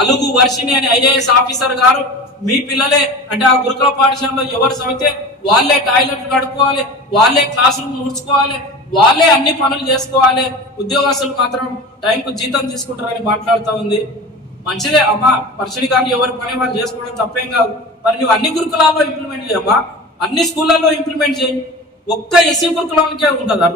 అలుగు వర్షిణి అని IAS officer గారు మీ పిల్లలే అంటే ఆ గురుకుల పాఠశాలలో ఎవరు చదివితే వాళ్ళే టాయిలెట్లు కడుక్కోవాలి, వాళ్ళే క్లాస్ రూమ్ నూడ్చుకోవాలి, వాళ్ళే అన్ని పనులు చేసుకోవాలి, ఉద్యోగస్తులు మాత్రం టైంకు జీతం తీసుకుంటారని మాట్లాడుతూ ఉంది. మంచిదే అమ్మా, వర్షిణి గారు ఎవరి పని వాళ్ళు చేసుకోవడం తప్పేం కాదు. మరి నువ్వు అన్ని గురుకులాల్లో ఇంప్లిమెంట్ చేయమ్మా, అన్ని స్కూళ్ళల్లో ఇంప్లిమెంట్ చేయి. ఒక్క ఎస్సీ గురుకులానికే ఉంటుందా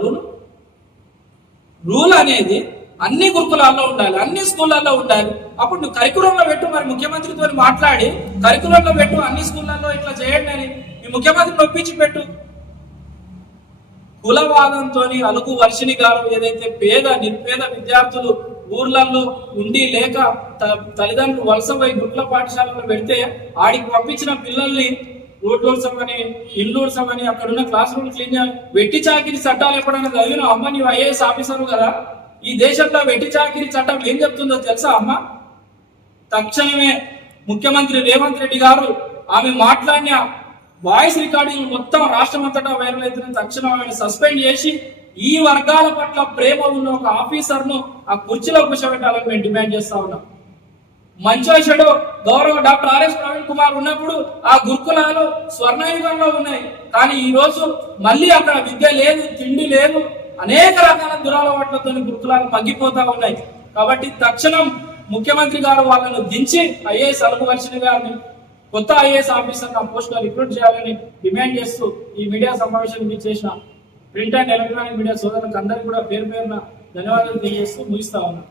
రూల్ అనేది అన్ని గురుకులాల్లో ఉండాలి, అన్ని స్కూళ్ళల్లో ఉండాలి. అప్పుడు నువ్వు కరికులంలో పెట్టు, మరి ముఖ్యమంత్రితో మాట్లాడి కరికులంలో పెట్టు, అన్ని స్కూళ్ళల్లో ఇట్లా చేయండి అని మీ ముఖ్యమంత్రిని ఒప్పించి పెట్టు. కులవాదంతో అలుగు వర్షిణి గారు ఏదైతే నిరుపేద విద్యార్థులు ఊర్లలో ఉండి లేక తల్లిదండ్రులు వలసపోయి గురుకుల పాఠశాలలో పెడితే ఆడికి పంపించిన పిల్లల్ని రోడ్లు ఊడ్చమని, ఇల్లు ఊడ్చమని, అక్కడున్న క్లాస్ రూమ్ క్లీన్ చేయాలి. వెట్టి చాకిరి చట్టాలు ఎప్పుడైనా చదివిన అమ్మ, నీవు ఐఏఎస్ ఆఫీసర్ కదా, ఈ దేశంలో వెట్టి చాకిరి చట్టం ఏం చెప్తుందో తెలుసా అమ్మ? తక్షణమే ముఖ్యమంత్రి రేవంత్ రెడ్డి గారు ఆమె మాట్లాడిన వాయిస్ రికార్డింగ్ మొత్తం రాష్ట్రం అంతటా వైరల్ అవుతున్న తక్షణం ఆమెను సస్పెండ్ చేసి ఈ వర్గాల పట్ల ప్రేమ ఉన్న ఒక ఆఫీసర్ ను ఆ కుర్చీలో కూర్చోబెట్టాలని మేము డిమాండ్ చేస్తా ఉన్నాం. మంచోషుడు గౌరవ డాక్టర్ ఆర్ఎస్ ప్రవీణ్ కుమార్ ఉన్నప్పుడు ఆ గురుకులాలు స్వర్ణయుగంలో ఉన్నాయి. కానీ ఈ రోజు మళ్ళీ అక్కడ విద్య లేదు, తిండి లేదు, అనేక రకాల దురలవాట్లతో గురుకులాలు మగ్గిపోతా ఉన్నాయి. కాబట్టి తక్షణం ముఖ్యమంత్రి గారు వాళ్ళను దించి ఐఏఎస్ అలుగు వర్షిణి గారిని కొత్త ఐఏఎస్ ఆఫీసర్ ఆ పోస్ట్ లో రిక్రూట్ చేయాలని డిమాండ్ చేస్తూ ఈ మీడియా సమావేశాన్ని చేసిన ప్రింట్ అండ్ ఎలక్ట్రానిక్ మీడియా సోదరులకు అందరికీ కూడా పేరు పేరున ధన్యవాదాలు తెలియజేస్తూ ముగిస్తా ఉన్నాను.